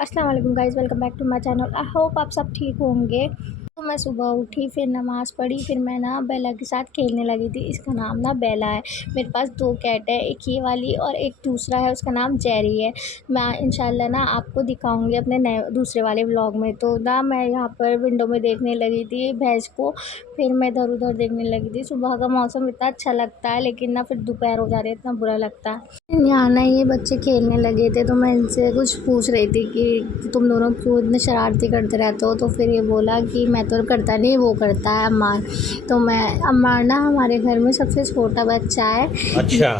अस्सलाम वालेकुम guys, welcome back to my channel. I hope आप सब ठीक होंगे। तो मैं सुबह उठी, फिर नमाज़ पढ़ी, फिर मैं ना बेला के साथ खेलने लगी थी। इसका नाम ना बेला है। मेरे पास 2 कैट है, एक ये वाली और एक दूसरा है, उसका नाम जेरी है। मैं इंशाल्लाह ना आपको दिखाऊंगी अपने नए दूसरे वाले व्लॉग में। तो ना मैं यहाँ पर विंडो में देखने लगी थी भैंस को, फिर मैं इधर उधर देखने लगी थी। सुबह का मौसम इतना अच्छा लगता है, लेकिन ना फिर दोपहर हो जा रही है, इतना बुरा लगता है। यहाँ ना ये बच्चे खेलने लगे थे, तो मैं इनसे कुछ पूछ रही थी कि तुम दोनों क्यों इतने शरारती करते रहते हो। तो फिर ये बोला कि मैं तो करता नहीं, वो करता है अम्मार। तो मैं अम्मार ना हमारे घर में सबसे छोटा बच्चा है। अच्छा।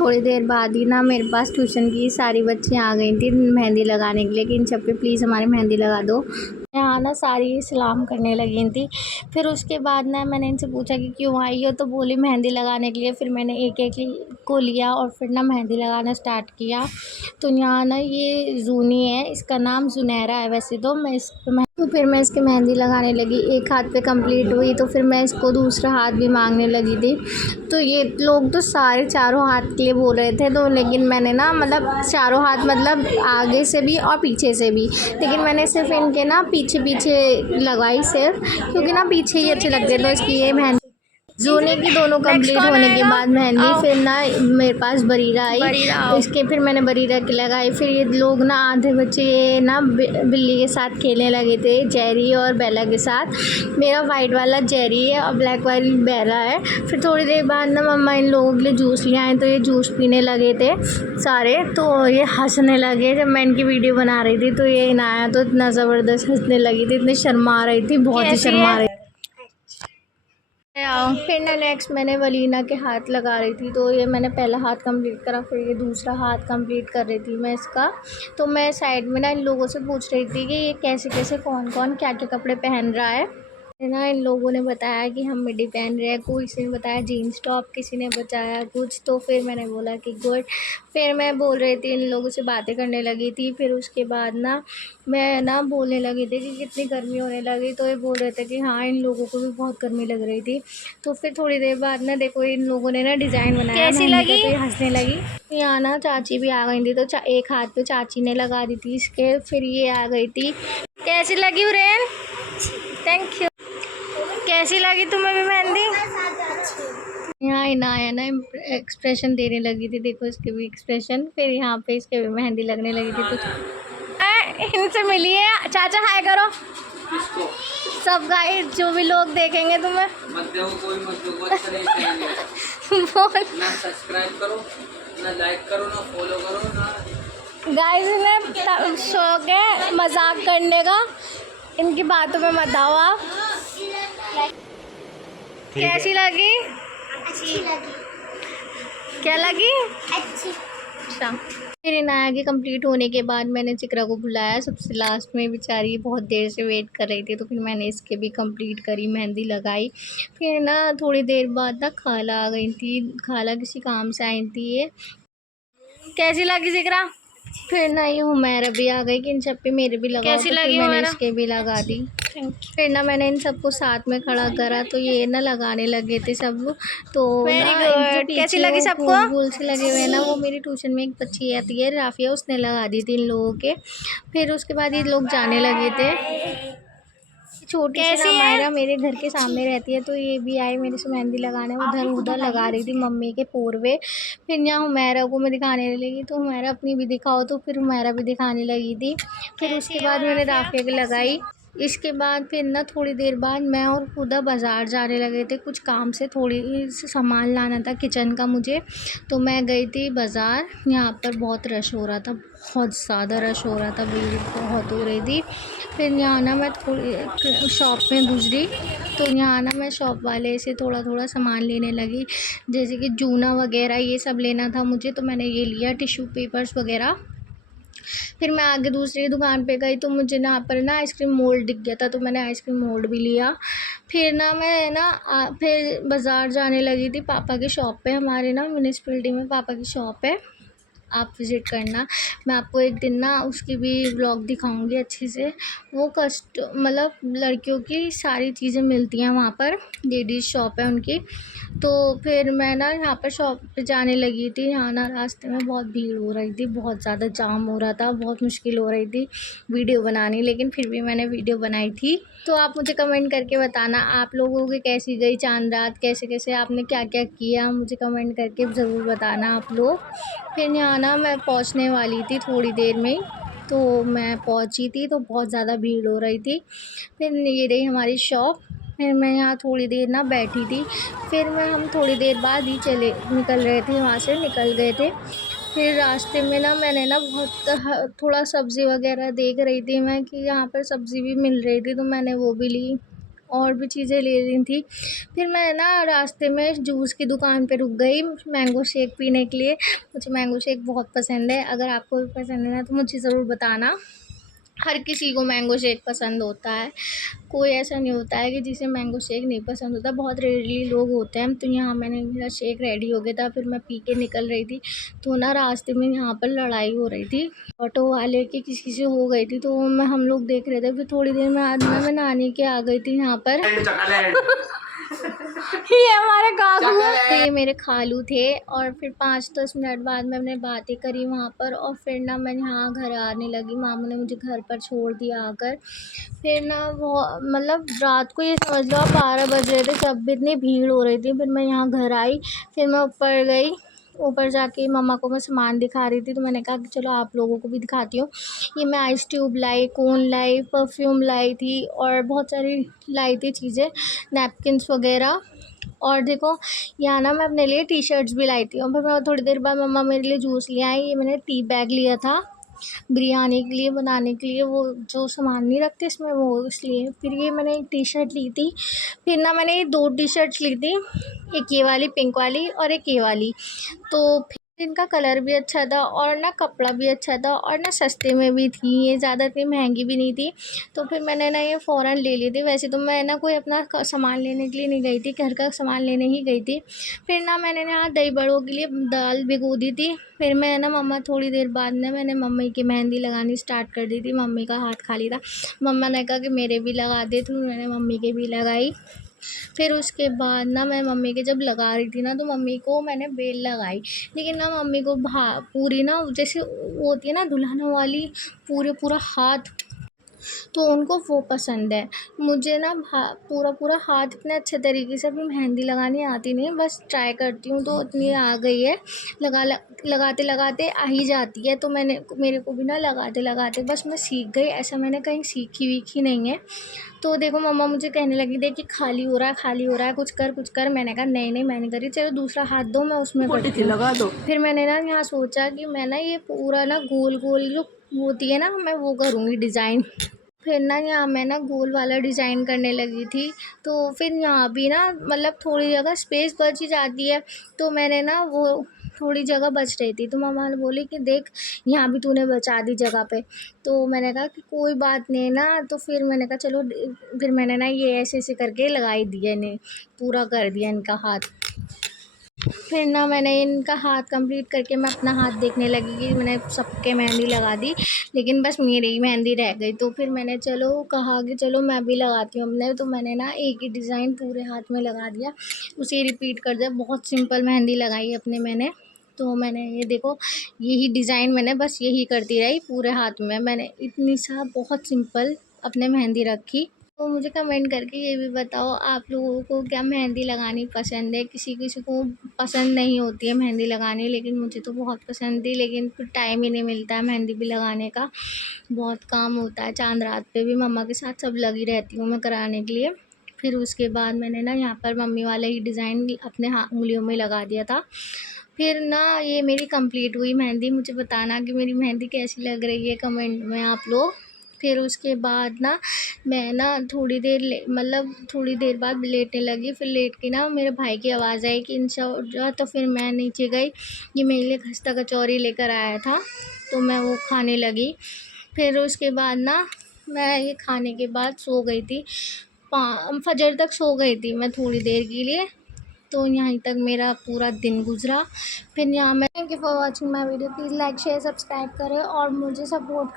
थोड़ी देर बाद ही ना मेरे पास ट्यूशन की सारी बच्चियाँ आ गई थी मेहंदी लगाने के लिए कि इन सब पे प्लीज़ हमारी मेहंदी लगा दो। यहाँ ना सारी सलाम करने लगी थी। फिर उसके बाद ना मैंने इनसे पूछा कि क्यों आई हो, तो बोली मेहंदी लगाने के लिए। फिर मैंने एक एक को लिया और फिर ना मेहंदी लगाना स्टार्ट किया। तो यहाँ ना ये जूनी है, इसका नाम जुनैरा है वैसे तो। फिर मैं इसकी मेहंदी लगाने लगी। एक हाथ पे कंप्लीट हुई तो फिर मैं इसको दूसरा हाथ भी मांगने लगी थी। तो ये लोग तो सारे चारों हाथ के लिए बोल रहे थे, तो लेकिन मैंने ना मतलब चारों हाथ मतलब आगे से भी और पीछे से भी, लेकिन मैंने सिर्फ इनके ना पीछे पीछे लगवाई सिर्फ, क्योंकि ना पीछे ही अच्छे लगते। तो इसकी ये मेहंदी जूने की दोनों कंप्लीट होने के बाद मेहंदी फिर ना मेरे पास बरीरा आई। इसके फिर मैंने बरीरा की लगाई। फिर ये लोग ना आधे बच्चे ये ना बिल्ली के साथ खेलने लगे थे, जेरी और बेला के साथ। मेरा वाइट वाला जेरी है और ब्लैक वाली बेला है। फिर थोड़ी देर बाद ना मम्मा इन लोगों के लिए जूस ले आए, तो ये जूस पीने लगे थे सारे। तो ये हंसने लगे जब मैं इनकी वीडियो बना रही थी। तो ये इनाया तो इतना ज़बरदस्त हंसने लगी थी, इतनी शर्मा रही थी, बहुत ही शर्मा रही। फिर ना नेक्स्ट मैंने वलीना के हाथ लगा रही थी। तो ये मैंने पहला हाथ कंप्लीट करा, फिर ये दूसरा हाथ कंप्लीट कर रही थी मैं इसका। तो मैं साइड में ना इन लोगों से पूछ रही थी कि ये कैसे कैसे कौन कौन क्या क्या कपड़े पहन रहा है ना। इन लोगों ने बताया कि हम मिडी पहन रहे हैं, किसी ने बताया जीन्स टॉप, किसी ने बताया कुछ। तो फिर मैंने बोला कि गुड। फिर मैं बोल रही थी, इन लोगों से बातें करने लगी थी। फिर उसके बाद ना मैं ना बोलने लगी थी कि कितनी गर्मी होने लगी। तो ये बोल रहे थे कि हाँ इन लोगों को भी बहुत गर्मी लग रही थी। तो फिर थोड़ी देर बाद ना देखो इन लोगों ने ना डिज़ाइन बनाया कैसी मेहंदी का, लगी? तो ये हंसने लगी। यहाँ ना चाची भी आ गई थी, तो एक हाथ पे चाची ने लगा दी थी इसके। फिर ये आ गई थी। कैसी लगी उरेन? Thank you. कैसी लगी तुम्हें भी मेहंदी? यहाँ इनाया ना एक्सप्रेशन देने लगी थी, देखो इसके भी एक्सप्रेशन। फिर यहाँ पे इसके भी मेहंदी लगने लगी थी। तो इनसे मिली है, चाचा हाय करो सब गाइस, जो भी लोग देखेंगे तुम्हें मत दो, कोई मत दो, अच्छा नहीं चाहिए। बोल ना सब्सक्राइब करो, ना लाइक करो, ना फॉलो करो, ना गाइस। इन्हें शौक है मजाक करने का, इनकी बातों में मत आओ आप। कैसी लगी? अच्छी लगी। क्या लगी? अच्छी। अच्छा। फिर इनाया के कंप्लीट होने के बाद मैंने चिकरा को बुलाया सबसे लास्ट में। बेचारी बहुत देर से वेट कर रही थी, तो फिर मैंने इसके भी कंप्लीट करी, मेहंदी लगाई। फिर ना थोड़ी देर बाद ना खाला आ गई थी, खाला किसी काम से आई थी ये। कैसी लगी जिगरा? फिर ना ये हुमैरा भी आ गई कि इन सब पे मेरे भी लगाओ। कैसी तो फिर लगी मैंने हुमैरा? इसके भी लगा दी। थैंक फिर ना मैंने इन सबको साथ में खड़ा करा, तो ये ना लगाने लगे थे सब। तो यू। ना वेरी जो गुड। कैसी पीछे लगी वो सबको? फूल वूल से लगे हुए हैं ना, वो मेरी ट्यूशन में एक बच्ची आती है राफिया, उसने लगा दी थी इन लोगों के। फिर उसके बाद ये लोग जाने लगे थे। छोटी सी ना कैसी है? मायरा मेरे घर के सामने रहती है, तो ये भी आई मेरे से मेहंदी लगाने। उधर उधर लगा रही थी मम्मी के पोरवे। फिर यहाँ हुमैरा को मैं दिखाने लगी, तो हुमैरा अपनी भी दिखाओ, तो फिर हुमैरा भी दिखाने लगी थी। फिर उसके बाद मैंने राफिया की लगाई। इसके बाद फिर ना थोड़ी देर बाद मैं और खुदा बाज़ार जाने लगे थे कुछ काम से, थोड़ी सामान लाना था किचन का मुझे। तो मैं गई थी बाज़ार। यहाँ पर बहुत रश हो रहा था, बहुत ज़्यादा रश हो रहा था, भीड़ बहुत हो रही थी। फिर यहाँ ना मैं थोड़ी शॉप में गुजरी, तो यहाँ ना मैं शॉप वाले से थोड़ा थोड़ा सामान लेने लगी, जैसे कि जूना वगैरह ये सब लेना था मुझे। तो मैंने ये लिया, टिश्यू पेपर्स वगैरह। फिर मैं आगे दूसरी दुकान पे गई, तो मुझे ना पर ना आइसक्रीम मोल्ड दिख गया था, तो मैंने आइसक्रीम मोल्ड भी लिया। फिर ना मैं ना फिर बाज़ार जाने लगी थी पापा की शॉप पे। हमारे ना म्यूनिसिपैलिटी में पापा की शॉप है। आप विज़िट करना। मैं आपको एक दिन ना उसकी भी व्लॉग दिखाऊंगी अच्छे से। वो मतलब लड़कियों की सारी चीज़ें मिलती हैं वहाँ पर, लेडीज़ शॉप है उनकी। तो फिर मैं ना यहाँ पर शॉप पे जाने लगी थी। यहाँ ना रास्ते में बहुत भीड़ हो रही थी, बहुत ज़्यादा जाम हो रहा था, बहुत मुश्किल हो रही थी वीडियो बनानी, लेकिन फिर भी मैंने वीडियो बनाई थी। तो आप मुझे कमेंट करके बताना आप लोगों की कैसी गई चांद रात, कैसे कैसे आपने क्या क्या किया, मुझे कमेंट करके ज़रूर बताना आप लोग। फिर यहाँ ना मैं पहुँचने वाली थी थोड़ी देर में ही, तो मैं पहुँची थी तो बहुत ज़्यादा भीड़ हो रही थी। फिर ये रही हमारी शॉप। फिर मैं यहाँ थोड़ी देर ना बैठी थी। फिर हम थोड़ी देर बाद ही निकल रहे थे, वहाँ से निकल गए थे। फिर रास्ते में ना मैंने ना बहुत थोड़ा सब्ज़ी वगैरह देख रही थी मैं कि यहाँ पर सब्ज़ी भी मिल रही थी, तो मैंने वो भी ली, और भी चीज़ें ले रही थी। फिर मैं ना रास्ते में जूस की दुकान पे रुक गई मैंगो शेक पीने के लिए। मुझे मैंगो शेक बहुत पसंद है, अगर आपको भी पसंद है ना तो मुझे ज़रूर बताना। हर किसी को मैंगो शेक पसंद होता है, कोई ऐसा नहीं होता है कि जिसे मैंगो शेक नहीं पसंद होता, बहुत रेयरली लोग होते हैं। तो यहाँ मेरा शेक रेडी हो गया था, फिर मैं पी के निकल रही थी। तो ना रास्ते में यहाँ पर लड़ाई हो रही थी, ऑटो वाले की किसी से हो गई थी, तो हम लोग देख रहे थे। फिर थोड़ी देर में आज मैं नानी के आ गई थी यहाँ पर। ये हमारे काकू है। तो ये मेरे खालू थे, और फिर 5-10 मिनट बाद मैंने बातें करी वहाँ पर, और फिर ना मैं यहाँ घर आने लगी। मामू ने मुझे घर पर छोड़ दिया आकर। फिर ना वो मतलब रात को ये समझ लो आप 12 बज रहे थे, तब भी इतनी भीड़ हो रही थी। फिर मैं यहाँ घर आई, फिर मैं ऊपर गई, ऊपर जाके मम्मा को मैं सामान दिखा रही थी। तो मैंने कहा कि चलो आप लोगों को भी दिखाती हूँ। ये मैं आइस ट्यूब लाई, कोन लाई, परफ्यूम लाई थी, और बहुत सारी लाई थी चीज़ें, नैपकिन्स वगैरह। और देखो यहाँ ना मैं अपने लिए टी शर्ट्स भी लाई थी। और फिर मैं थोड़ी देर बाद मम्मा मेरे लिए जूस ले आई। ये मैंने टी बैग लिया था बिरयानी के लिए बनाने के लिए, वो जो सामान नहीं रखते इसमें, वो इसलिए। फिर ये मैंने एक टी शर्ट ली थी। फिर ना मैंने 2 टी शर्ट्स ली थी, एक ये वाली पिंक वाली और एक ये वाली। तो फिर इनका कलर भी अच्छा था, और ना कपड़ा भी अच्छा था, और ना सस्ते में भी थी, ये ज़्यादा इतनी महंगी भी नहीं थी। तो फिर मैंने ना ये फ़ौरन ले ली थी। वैसे तो मैं ना कोई अपना सामान लेने के लिए नहीं गई थी, घर का सामान लेने ही गई थी। फिर ना मैंने ना दही बड़ों के लिए दाल भिगो दी थी। फिर मैं ना मम्मा थोड़ी देर बाद ना मैंने मम्मी की मेहंदी लगानी स्टार्ट कर दी थी। मम्मी का हाथ खाली था, मम्मा ने कहा कि मेरे भी लगा दे, तो मैंने मम्मी के भी लगाई। फिर उसके बाद ना मैं मम्मी के जब लगा रही थी ना, तो मम्मी को मैंने बेल लगाई, लेकिन ना मम्मी को पूरी ना जैसे वो होती है ना दुल्हनों वाली, पूरा हाथ, तो उनको वो पसंद है। मुझे ना पूरा हाथ इतने अच्छे तरीके से अभी मेहंदी लगानी आती नहीं है, बस ट्राई करती हूँ तो इतनी आ गई है, लगाते लगाते आ ही जाती है। तो मेरे को भी ना लगाते लगाते बस मैं सीख गई, ऐसा मैंने कहीं सीखी वीखी नहीं है। तो देखो मम्मा मुझे कहने लगी, देखी खाली हो रहा है, खाली हो रहा है, कुछ कर कुछ कर। मैंने कहा नहीं नहीं मैं नहीं करी, चलो दूसरा हाथ दो, मैं उसमें करती हूँ, लगा दो। फिर मैंने ना यहाँ सोचा कि मैं ना ये पूरा ना गोल गोल जो होती है ना, मैं वो करूँगी डिज़ाइन। फिर ना यहाँ मैं ना गोल वाला डिज़ाइन करने लगी थी। तो फिर यहाँ भी ना मतलब थोड़ी जगह स्पेस बच ही जाती है, तो मैंने ना वो थोड़ी जगह बच रही थी, तो मम्मा ने बोली कि देख यहाँ भी तूने बचा दी जगह पे। तो मैंने कहा कि कोई बात नहीं ना। तो फिर मैंने कहा चलो, फिर मैंने ना ये ऐसे ऐसे करके लगाई दिया, इन्हें पूरा कर दिया इनका हाथ। फिर ना मैंने इनका हाथ कंप्लीट करके मैं अपना हाथ देखने लगी कि मैंने सबके मेहंदी लगा दी, लेकिन बस मेरी ही मेहंदी रह गई। तो फिर मैंने चलो कहा कि चलो मैं भी लगाती हूँ अपने। तो मैंने ना एक ही डिज़ाइन पूरे हाथ में लगा दिया, उसे रिपीट कर दिया, बहुत सिंपल मेहंदी लगाई अपने मैंने। तो मैंने ये देखो, यही डिज़ाइन मैंने बस यही करती रही पूरे हाथ में, मैंने इतनी सा बहुत सिंपल अपने मेहंदी रखी। तो मुझे कमेंट करके ये भी बताओ आप लोगों को क्या मेहंदी लगानी पसंद है। किसी किसी को पसंद नहीं होती है मेहंदी लगानी, लेकिन मुझे तो बहुत पसंद थी, लेकिन फिर टाइम ही नहीं मिलता है मेहंदी भी लगाने का, बहुत काम होता है। चांद रात पे भी मम्मा के साथ सब लगी रहती हूँ मैं कराने के लिए। फिर उसके बाद मैंने ना यहाँ पर मम्मी वाला ही डिज़ाइन अपने उंगलियों में लगा दिया था। फिर ना ये मेरी कंप्लीट हुई मेहंदी। मुझे बताना कि मेरी मेहंदी कैसी लग रही है कमेंट में आप लोग। फिर उसके बाद ना मैं ना थोड़ी देर बाद लेटने लगी। फिर लेट के ना मेरे भाई की आवाज़ आई कि इंशा, तो फिर मैं नीचे गई, ये मेरे लिए खस्ता कचौरी लेकर आया था, तो मैं वो खाने लगी। फिर उसके बाद ना मैं ये खाने के बाद सो गई थी, फजर तक सो गई थी मैं थोड़ी देर के लिए। तो यहाँ तक मेरा पूरा दिन गुजरा। फिर यहाँ मैं thank you for watching my video. Please like share subscribe करें और मुझे सपोर्ट